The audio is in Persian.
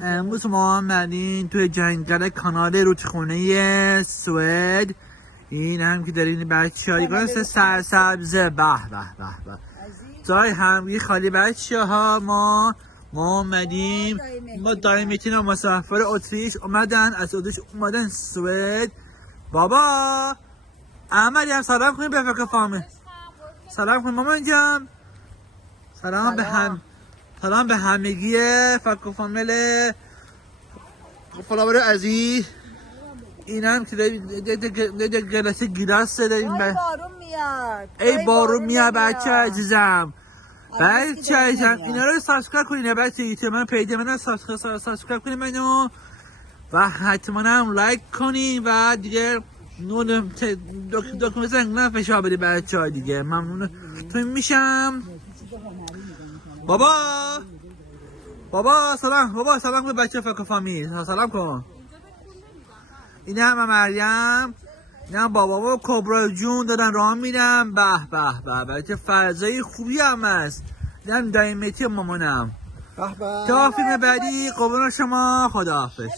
امروز ما آمدین توی جنگل کانال رودخونه سوئد. این هم که دارین بچه های گرست سرسبزه. به به به به جای همگی خالی بچه ها. ما آمدیم، ما دایمتین و مسافر اتریش اومدن، از اتریش اومدن سوئد. بابا احمدی هم سلام کنیم به فکر فامیل. سلام کنیم مامان جان. سلام به همگی فکر فامیل فلاور عزیز. این هم که گلسه گیلاس داریم. ای بارون میاد، ای بارون میاد بچه عزیزم. بچه عزیزم اینا رو سابسکرایب کنین بچه. یوتیوب من پیدا من سابسکرایب کنین منو و حتما هم لایک کنین و دیگه دکمه زنگونه فشار بدید بچه ها دیگه. ممنون تو میشم. بابا سلام کن بچه فکر فامیل. سلام کن. این هم مریم، این هم بابا و کبرا جون دارن راه میرن. به به به بچه فضای خوبی هم هست. این هم دایمتی مامانم. تا فیلم بعدی قربان شما، خداحافظ.